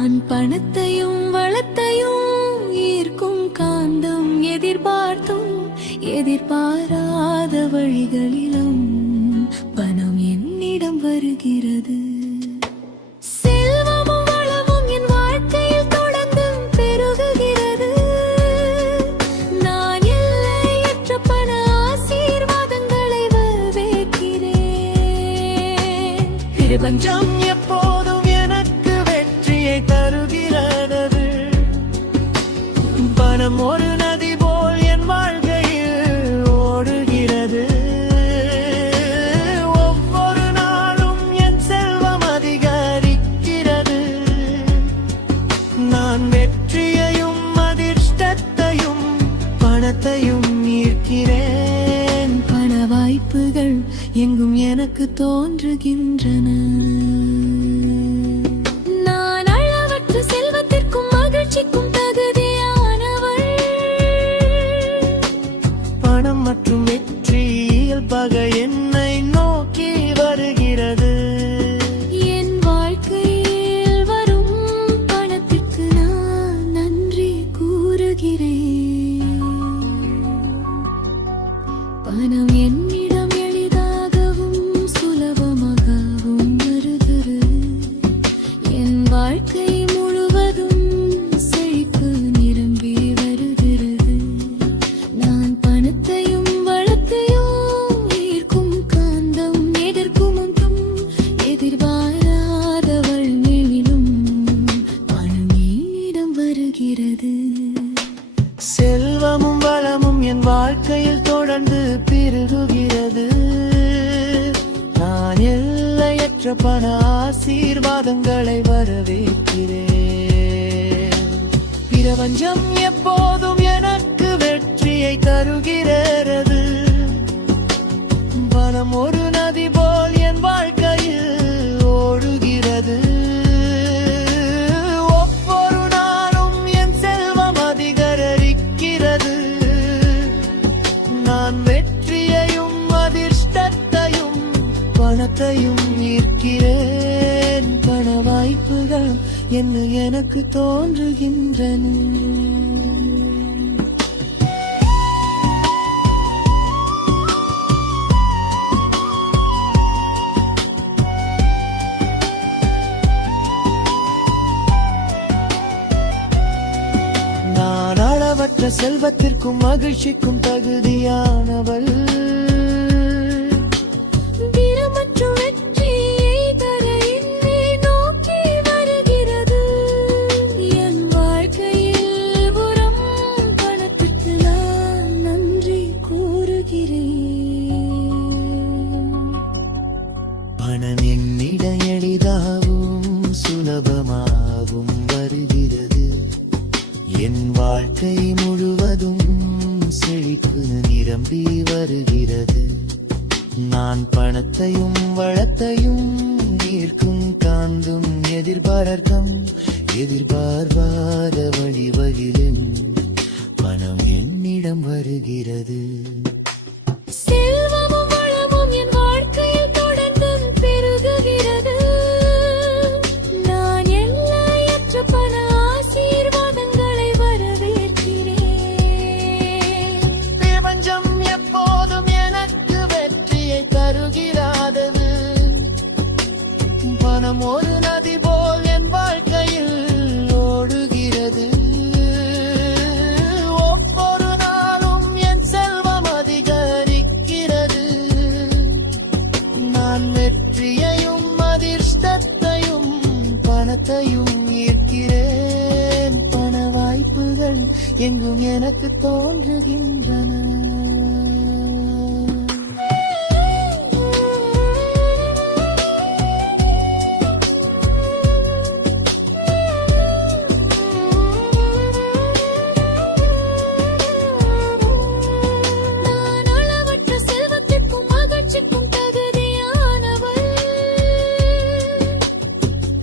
நான் பணத்தையும் வளத்தையும் ஈர்க்கும் காந்தம் எதிர்பார்த்தும் எதிர்பாராத வழிகளிலும் பணம் என்னிடம் வருகிறது. செல்வமும் வளமும் என் வாழ்க்கையில் தொடர்ந்து பெருகுகிறது. நான் எல்லையற்ற பண ஆசீர்வாதங்களை வரவேற்கிறேன். பிரபஞ்சம் எப்போதும் எனக்கு வெற்றியை தருகிறது. பணம் ஒரு நதி போல் என் வாழ்க்கையில் ஓடுகிறது. ஒவ்வொரு நாளும் என் செல்வம் அதிகரிக்கிறது. நான் வெற்றியையும் அதிர்ஷ்டத்தையும் பணத்தையும் ஈர்க்கிறேன். பண வாய்ப்புகள் எங்கும் எனக்கு தோன்றுகின்றன. நான் அளவற்ற செல்வத்திற்கும் மகிழ்ச்சிக்கும் தகுதியானவள். பணம் மற்றும் வெற்றி இயல்பாக என்னை நோக்கி வருகிறது. என் வாழ்க்கையில் வரும் பணத்திற்கு நான் நன்றி கூறுகிறேன். பணம் என்னிடம் எளிதாகவும் சுலபமாகவும் வருகிறது. என் வாழ்க்கை முழுவதும் செழிப்பு நிரம்பி வருகிறது. நான் பணத்தையும் வளத்தையும் ஈர்க்கும் காந்தம் எதிர்க்கும் எதிர்பாராத வழியிலும் பணம் என்னிடம் வருகிறது. செல்வமும் வளமும் என் வாழ்க்கையில் தொடர்ந்து பெருகுகிறது. நான் எல்லையற்ற பண ஆசீர்வாதங்களை வரவேற்கிறேன். பிரபஞ்சம் எப்போதும் எனக்கு வெற்றியை தருகிறது. பணம் ஒரு நதி போல் என் வாழ்க்கையில் ஓடுகிறது. ஒவ்வொரு நாளும் என் செல்வம் அதிகரிக்கிறது. நான் வெற்றியையும் அதிர்ஷ்டத்தையும் பணத்தையும் ஈர்க்கிறேன். பண வாய்ப்புகள் என்ன எனக்கு தோன்றுகின்றன. நான் அளவற்ற செல்வத்திற்கும் மகிழ்ச்சிக்கும் தகுதியானவள். வீரமற்ற வெற்றியை தர என்னை நோக்கி வருகிறது. என் வாழ்க்கையில் வரும் பணத்திற்கு நான் நன்றி கூறுகிறேன். பணம் என்னிடம் எளிதாகவும் சுலபமாகவும் வருகிறது. என் வாழ்க்கை முழுவதும் செழிப்பு நிரம்பி வருகிறது. நான் பணத்தையும் வளத்தையும் ஈர்க்கும் காந்தும் எதிர்பார்வாத வழிவகிலும் பணம் என்னிடம் வருகிறது. செல்வமும் வளமும் என் வாழ்க்கையில் தொடர்ந்து பெருகுகிறது. நான் எல்லையற்ற பண ஆசீர்வாதங்களை வரவேற்கிறேன். பிரபஞ்சம் எப்போதும் எனக்கு வெற்றியை தருகிறது. பணம் ஒரு நதி போல் என் வாழ்க்கையில் ஓடுகிறது. ஒவ்வொரு நாளும் என் செல்வம் அதிகரிக்கிறது. நான் வெற்றியையும் அதிர்ஷ்டத்தையும் பணத்தையும் ஈர்க்கிறேன். பண வாய்ப்புகள் எங்கும் எனக்கு தோன்றுகின்றன. நான் அளவற்ற செல்வத்திற்கும் மகிழ்ச்சிக்கும் தகுதியானவள்.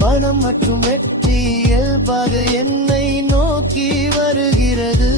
பணம் மற்றும் வெற்றி இயல்பாக என்னை நோக்கி வருகிறது.